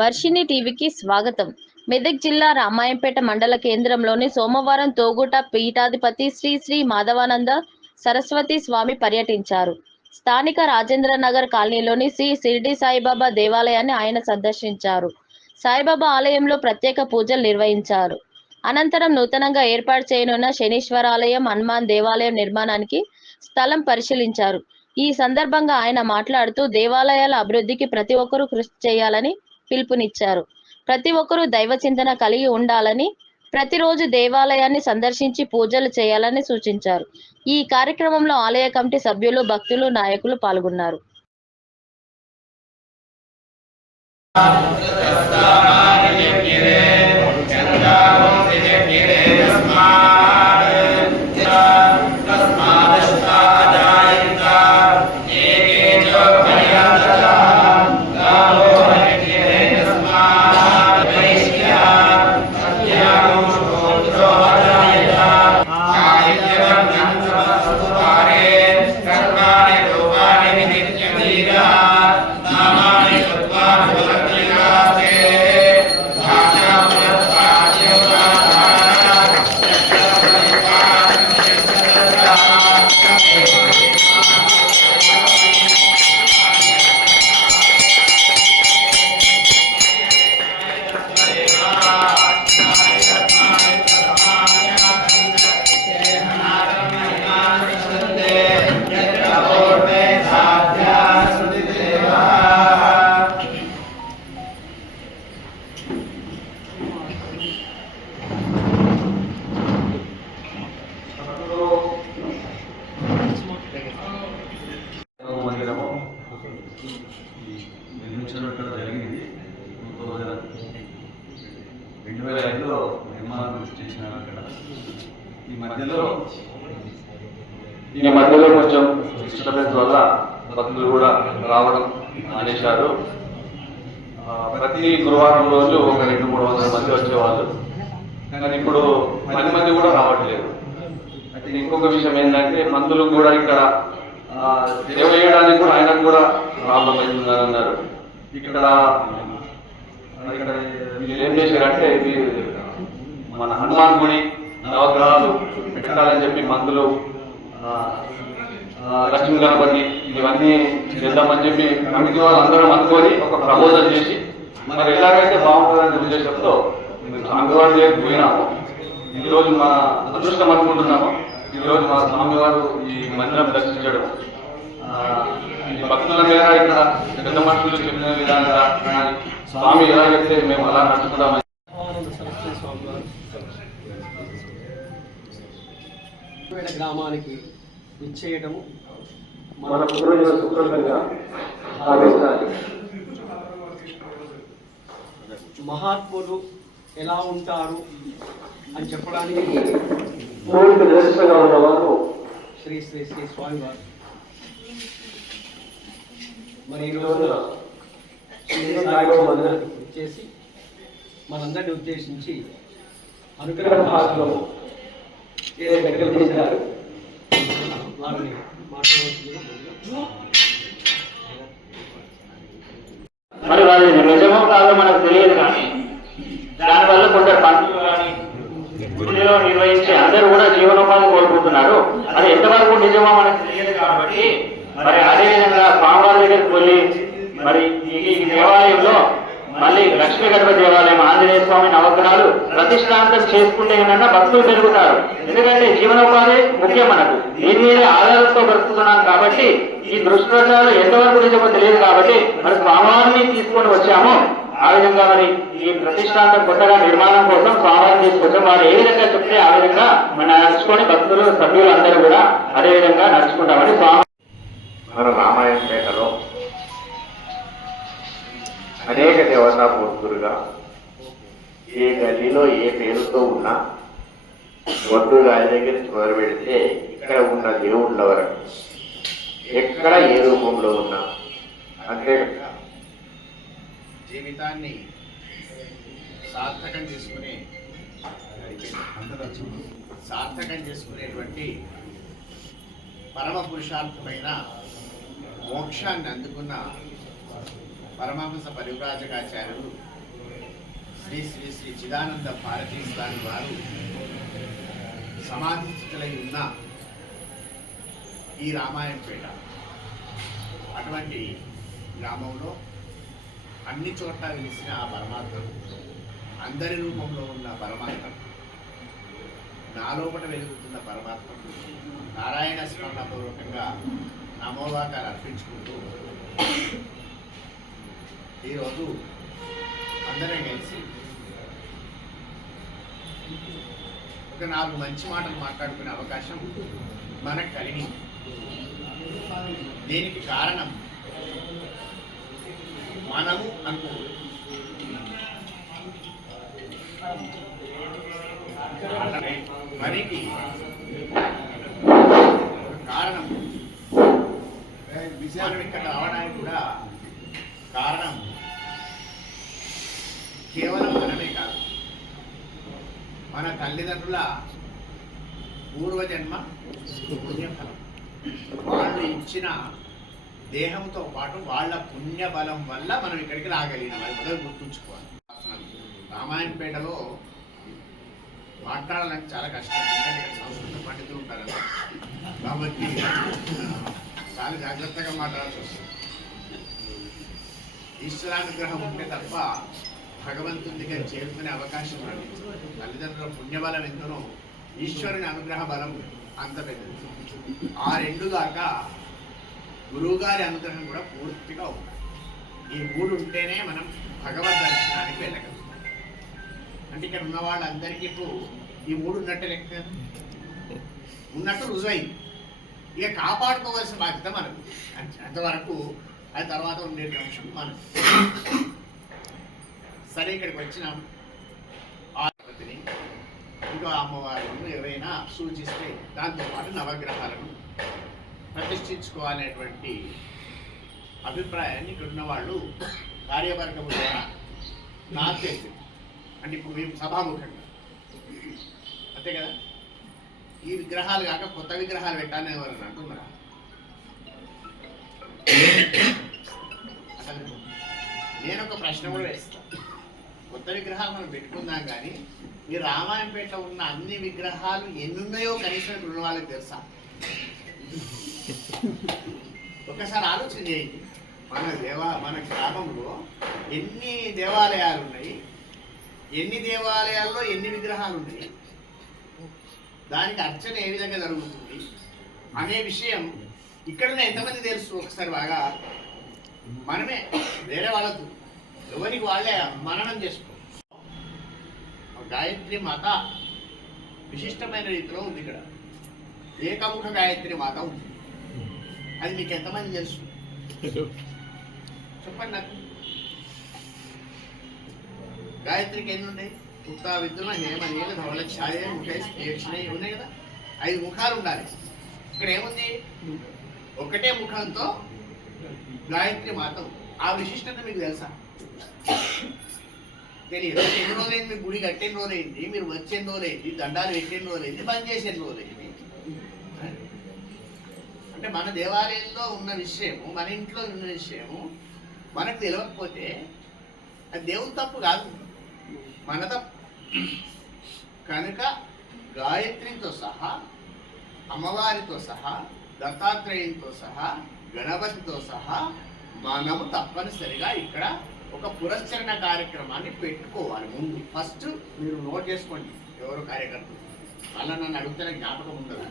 వర్షిణి టీవీకి స్వాగతం. మెదక్ జిల్లా రామాయంపేట మండల కేంద్రంలోని సోమవారం తోగుట పీఠాధిపతి శ్రీ శ్రీ మాధవానంద సరస్వతి స్వామి పర్యటించారు. స్థానిక రాజేంద్రనగర్ కాలనీలోని శ్రీ షిరిడి సాయిబాబా దేవాలయాన్ని ఆయన సందర్శించారు. సాయిబాబా ఆలయంలో ప్రత్యేక పూజలు నిర్వహించారు. అనంతరం నూతనంగా ఏర్పాటు చేయనున్న శనీశ్వరాలయం, హనుమాన్ దేవాలయం నిర్మాణానికి స్థలం పరిశీలించారు. ఈ సందర్భంగా ఆయన మాట్లాడుతూ దేవాలయాల అభివృద్ధికి ప్రతి ఒక్కరూ కృషి చేయాలని పిలుపునిచ్చారు. ప్రతి ఒక్కరూ దైవ చింతన కలిగి ఉండాలని, ప్రతిరోజు దేవాలయాన్ని సందర్శించి పూజలు చేయాలని సూచించారు. ఈ కార్యక్రమంలో ఆలయ కమిటీ సభ్యులు, భక్తులు, నాయకులు పాల్గొన్నారు. నిర్మించడం జరిగింది. 2005లో నిర్మాణం చేసినారు. అక్కడ ఈ మధ్యలో కొంచెం డిస్టర్బెన్స్ వల్ల భక్తులు కూడా రావడం మానేశారు. ప్రతి గురువారం రోజు ఒక 200-300 మంది వచ్చేవాళ్ళు, కానీ ఇప్పుడు 10 మంది కూడా రావట్లేదు. అయితే ఇంకొక విషయం ఏంటంటే మందులు కూడా ఇక్కడ సేవ చేయడానికి కూడా ఆయనకు కూడా ప్రాబ్లం అవుతుందని అన్నారు. ఇక్కడ వీళ్ళు ఏం చేశారంటే ఇది మన హనుమాన్ గుడి నవగ్రహాలు పెట్టాలని చెప్పి మందులు, లక్ష్మీ గణపతి ఇవన్నీ చేద్దామని చెప్పి కమిటీ వాళ్ళు అందరం అనుకొని ఒక ప్రపోజల్ చేసి మరి ఎలాగైతే బాగుంటుందనే ఉద్దేశంతో మేము స్వామివారి దగ్గరికి పోయినాము. ఈరోజు మా అదృష్టం అనుకుంటున్నాము. ఈరోజు మా స్వామివారు ఈ మందిరం దర్శించడం, ఈ భక్తుల మీద ఇక్కడ పెద్ద మనుషులు చెప్పిన విధంగా స్వామి ఎలా చెప్తే మేము అలా నడుచుకుంటామని గ్రామానికి ఇచ్చేయటము మన శుక్రంగా భావించాలి. మహాత్ములు ఎలా ఉంటారు అని చెప్పడానికి శ్రీ శ్రీ శ్రీ స్వామివారు మరి ఈరోజు చేసి మనందరినీ ఉద్దేశించి అనుగ్రహ భాషలో చేశారు. వారిని మరి వాళ్ళు నిజమో కాదో మనకు తెలియదు, కానీ దానివల్ల కొందరు పంతులు కానీ గుడిలో నిర్వహించే అందరూ కూడా జీవనోపాధి కోల్పోతున్నారు. అది ఎంతవరకు నిజమో మనకు తెలియదు. కాబట్టి మరి అదేవిధంగా స్వామివారి దగ్గరికి వెళ్ళి మరి ఈ దేవాలయంలో మళ్ళీ లక్ష్మీ గణపతి దేవాలయం, ఆంజనేయ స్వామి నవగ్రహాలు ప్రతిష్టాంతం చేసుకుంటే ఏమన్నా భక్తులు పెరుగుతారు. ఎందుకంటే జీవనోపాధి ముఖ్యం మనకు, దీని మీద ఆధారంతో బ్రతుకుతున్నాం. కాబట్టి ఈ దృష్టిరథాలు ఎంతవరకు నిజమో తెలియదు. కాబట్టి మరి స్వామివారిని తీసుకొని వచ్చాము. ఆ విధంగా మరి ఈ ప్రతిష్టాంతం కొత్తగా నిర్మాణం కోసం స్వామివారిని తీసుకొచ్చాం. వారు ఏ విధంగా చెప్తే ఆ విధంగా మనం నడుచుకొని భక్తులు సభ్యులు అందరూ కూడా అదే విధంగా నడుచుకుంటామని స్వామి. మన రామాయంపేటలో అనేక దేవతామూర్తులుగా ఏ గల్లీలో ఏ పేరుతో ఉన్నా ఒడ్డు రాజు దగ్గర నుంచి మొదలు పెడితే ఇక్కడ ఉన్న దేవుళ్ళ వరకు ఎక్కడ ఏ రూపంలో ఉన్నా అంతే జీవితాన్ని సార్థకం చేసుకునేటువంటి పరమ పురుషార్థమైన మోక్షాన్ని అందుకున్న పరమహంస పరివ్రాజకాచార్యులు శ్రీ శ్రీ శ్రీ చిదానంద భారతీ స్వామి వారు సమాధి స్థితులై ఉన్న ఈ రామాయంపేట అటువంటి గ్రామంలో అన్ని చోట్ల వెలిసిన ఆ పరమాత్మ, అందరి రూపంలో ఉన్న పరమాత్మ, నాలోపట వెలుగుతున్న పరమాత్మ నారాయణ స్మరణపూర్వకంగా నమోవాకాలు అర్పించుకుంటూ ఈరోజు అందరం కలిసి ఒక 4 మంచి మాటలు మాట్లాడుకునే అవకాశం మనకు కలిగింది. దీనికి కారణం మనము అనుకో మనకి కారణం మనం ఇక్కడ రావడానికి కూడా కారణం కేవలం మనమే కాదు, మన తల్లిదండ్రుల పూర్వజన్మ పుణ్యఫలం. వాళ్ళు ఇచ్చిన దేహంతో పాటు వాళ్ళ పుణ్యబలం వల్ల మనం ఇక్కడికి రాగలిగినాం. అది మొదలు గుర్తుంచుకోవాలి. రామాయణపేటలో మాట్లాడాలంటే చాలా కష్టం, ఎందుకంటే ఇక్కడ సంస్కృత పండితులు ఉంటారు కదా, కాబట్టి చాలా జాగ్రత్తగా మాట్లాడాల్సి వస్తుంది. ఈశ్వరానుగ్రహం ఉంటే తప్ప భగవంతుని దగ్గర చేరుకునే అవకాశం రాదు. తల్లిదండ్రుల పుణ్యబలం ఎంతనో ఈశ్వరుని అనుగ్రహ బలం అంత పెద్దది. ఆ 2 దాకా గురువుగారి అనుగ్రహం కూడా పూర్తిగా ఉండాలి. ఈ 3 ఉంటేనే మనం భగవద్ దర్శనానికి వెళ్ళగలుగుతాం. అంటే ఇక్కడ ఉన్న వాళ్ళందరికీ ఇప్పుడు ఈ 3 ఉన్నట్టే లెక్క, ఉన్నట్టు రుజువైంది. ఇక కాపాడుకోవాల్సిన బాధ్యత మనకు. అంతవరకు అది తర్వాత ఉండే అంశం మనకు. సరే, ఇక్కడికి వచ్చిన ఆపతిని ఇంకో అమ్మవారిని ఎవరైనా సూచిస్తే దాంతోపాటు నవగ్రహాలను ప్రతిష్ఠించుకోవాలనేటువంటి అభిప్రాయాన్ని ఇక్కడ ఉన్న వాళ్ళు కార్యవర్గం ద్వారా నాకు తెలిసింది. అంటే ఇప్పుడు మేము సభాముఖంగా అంతే కదా, ఈ విగ్రహాలు కాక కొత్త విగ్రహాలు పెట్టాలని ఎవరని అంటున్నారా? అసలు నేను ఒక ప్రశ్న కూడా వేస్తాను. కొత్త విగ్రహాలు మనం పెట్టుకుందాం, కానీ ఈ రామాయంపేటలో ఉన్న అన్ని విగ్రహాలు ఎన్ని ఉన్నాయో కనీసం ఉన్న వాళ్ళకి తెలుసా? ఒకసారి ఆలోచన చేయండి. మన గ్రామంలో ఎన్ని దేవాలయాలు ఉన్నాయి, ఎన్ని దేవాలయాల్లో ఎన్ని విగ్రహాలు ఉన్నాయి, దానికి అర్చన ఏ విధంగా జరుగుతుంది అనే విషయం ఇక్కడ ఎంతమంది తెలుసు? ఒకసారి బాగా మనమే వేరే వాళ్ళకు ఎవరికి వాళ్ళే మననం చేసుకో. గాయత్రి మాత విశిష్టమైన రీతిలో ఉంది. ఇక్కడ ఏకముఖ గాయత్రి మాత ఉంది. అది మీకు ఎంతమంది తెలుసు? చెప్పండి నాకు. గాయత్రికి ఎన్ని ఉన్నాయి? ఉత్తా విద్యున హేమ నీల ధవల ఛాయ ముఖై స్థేక్షణ ఉన్నాయి కదా, 5 ముఖాలు ఉండాలి. ఇక్కడ ఏముంది? ఒకటే ముఖంతో గాయత్రి మాత. ఆ విశిష్టత మీకు తెలుసా? తెలియదు. ఎన్ని రోజులైంది మీ గుడి కట్టిన రోజులైంది, మీరు వచ్చిన రోజులైంది, దండాలు పెట్టిన రోజులైంది, బంద్ చేసిన రోజులైంది. అంటే మన దేవాలయంలో ఉన్న విషయము, మన ఇంట్లో ఉన్న విషయము మనకు తెలియకపోతే అది దేవుని తప్పు కాదు, మన తప్పు. కనుక గాయత్రితో సహా, అమ్మవారితో సహా, దత్తాత్రేయంతో సహా, గణపతితో సహా మనము తప్పనిసరిగా ఇక్కడ ఒక పురస్చరణ కార్యక్రమాన్ని పెట్టుకోవాలి. ముందు ఫస్ట్ మీరు నోట్ చేసుకోండి ఎవరు కార్యకర్తలు. అలా నన్ను అడుగుతున్న జ్ఞాపకం ఉండదు.